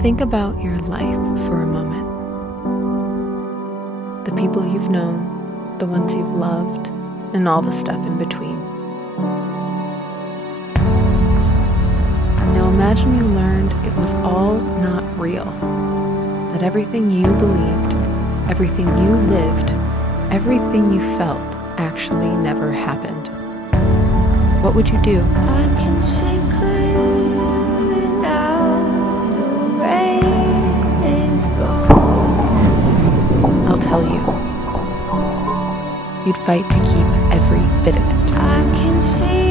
Think about your life for a moment. The people you've known, the ones you've loved, and all the stuff in between. Now imagine you learned it was all not real, that everything you believed, everything you lived, everything you felt actually never happened. What would you do? I can see clearly now, the rain is gone. I'll tell you. You'd fight to keep every bit of it. I can see